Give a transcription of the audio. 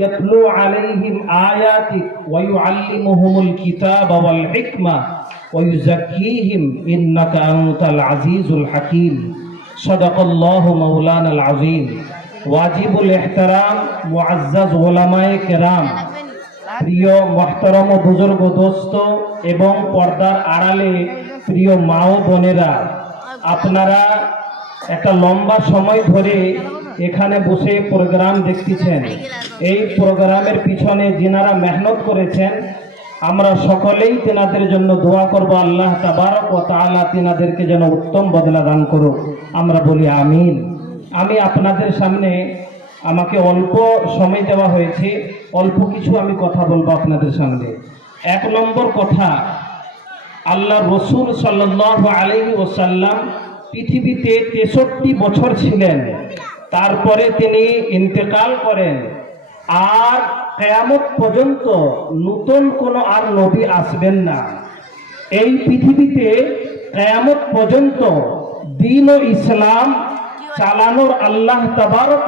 ইয়াতলু আলাইহিম আয়াতিক ওয়া ইউআল্লিমুহুমুল কিতাবা ওয়াল হিকমা ওয়া ইউযাক্কিহিম ইন্নাকা আনতাল আজিজুল হাকীম। সাদাকাল্লাহু মাওলানাল আযীম। ওয়াজিবুল ইহতিরাম, মুআজ্জাজ উলামায়ে কেরাম। প্রিয় মহতরম বুজুর্গ দোস্ত এবং পর্দার আড়ালে প্রিয় মা ও বোনেরা, আপনারা একটা লম্বা সময় ধরে এখানে বসে প্রোগ্রাম দেখতেছেন। এই প্রোগ্রামের পিছনে যিনারা মেহনত করেছেন, আমরা সকলেই তেনাদের জন্য দোয়া করব। আল্লাহ তাবারক ও তাআলা তেনাদেরকে যেন উত্তম বদলা দান করুক। আমরা বলি আমিন। আমি আপনাদের সামনে আমাকে অল্প সময় দেওয়া হয়েছে। অল্প কিছু আমি কথা বলব আপনাদের সামনে। এক নম্বর কথা, আল্লাহ রসুল সাল্লাহ আলহি ওসাল্লাম পৃথিবীতে তেষট্টি বছর ছিলেন। তারপরে তিনি ইন্তেকাল করেন। আর কেয়ামত পর্যন্ত নতুন কোনো আর নবী আসবেন না। এই পৃথিবীতে কেয়ামত পর্যন্ত দিন ও ইসলাম চালানোর আল্লাহ তাবারক